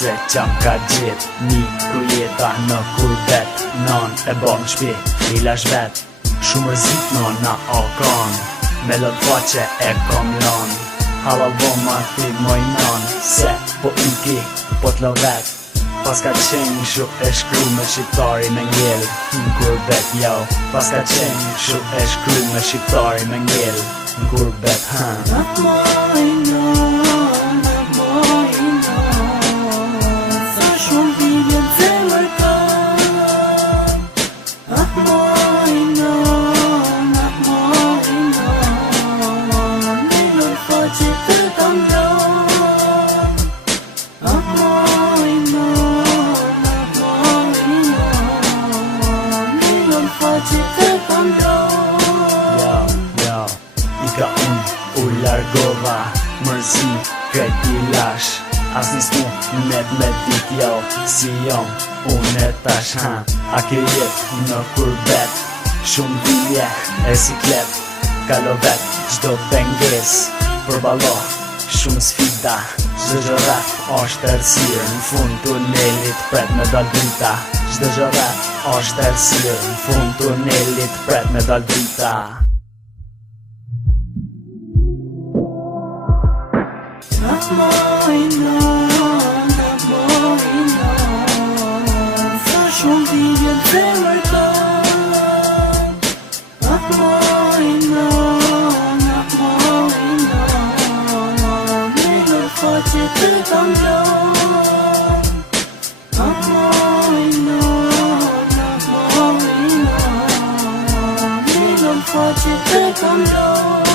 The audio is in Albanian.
se qam ka gjit një kujeta në kurbet. Non e bon shpi, ila shvet, shumë rëzit nona o kon, me lot faqe e kom lon. Halal voma ti moj non, se po iki, po t'lo vet. Pas ka qenj shu e shkru me shqiptari me ngell në kurbet, jo. Pas ka qenj shu e shkru me shqiptari me ngell në kurbet, ha. Sa shumë vidje të zemër kam. Niloj faqe të kam lon. Niloj faqe të kam lon. Jo, i ka u largova, mërzi krejt i lash. As nismu me dit, jo, si jom, unë e tash, ha. A ke jet në kurbet, shumë dhije e si klet, kalo vet, gjdo penges, përbalo, shumë sfida, gjdo gjërat është ersirë, në fund tunelit pret me dal drita. Gjdo gjërat është ersirë, në fund tunelit pret me dal drita. Sa shumë vidje të zemër kam. Niloj faqe të kam lon. Niloj faqe të kam lon.